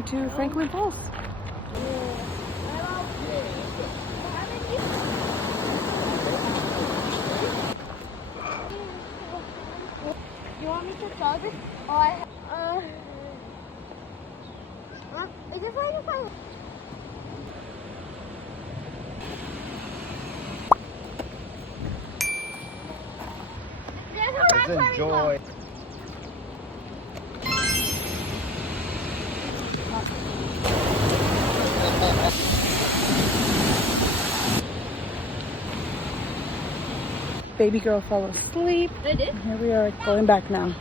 going to Franklin Falls. You want me to tell this? Oh, is it fine? Fine. Let's enjoy. Baby girl fell asleep. I did? Here we are going back now.